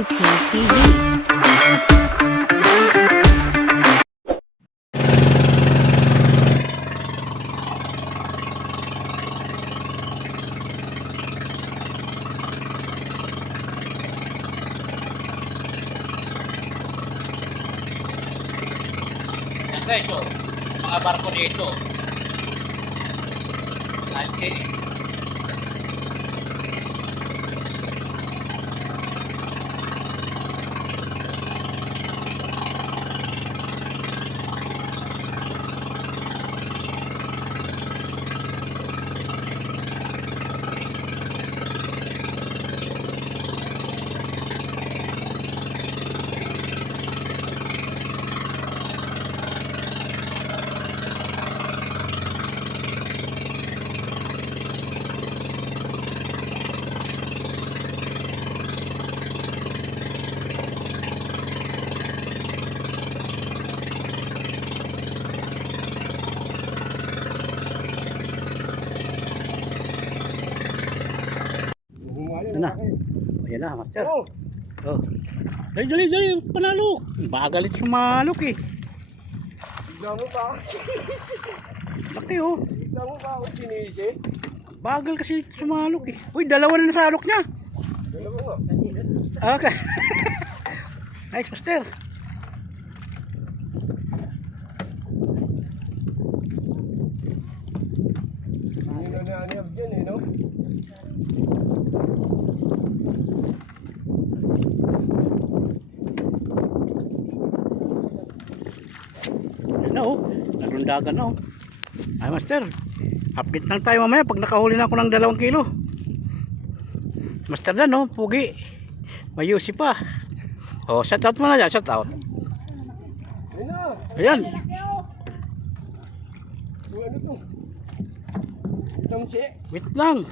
JP TV. Yan guys, oh, mga barko dito. Okay. Ano na? Ayan na, master. Oh. Dali, panalo. Bagalit sumalok eh. Bigla mo ba? Laki oh. Bigla mo ba ako sinisi? Bagal kasi sumalok eh. Uy, dalawa na nasalok niya. Dalawa nga. Okay. Nice, master. Hindi na naaniyab dyan eh, no? Ayan na oh. Narundagan na oh. Ay, master. Update lang tayo mamaya pag nakahuli na ako ng 2 kilo. Master na no, pugi. Mayusi pa. Oh, shout out mo na dyan, shout out. Ayun na! Ayan. Ano to? Tamsi? Wait lang.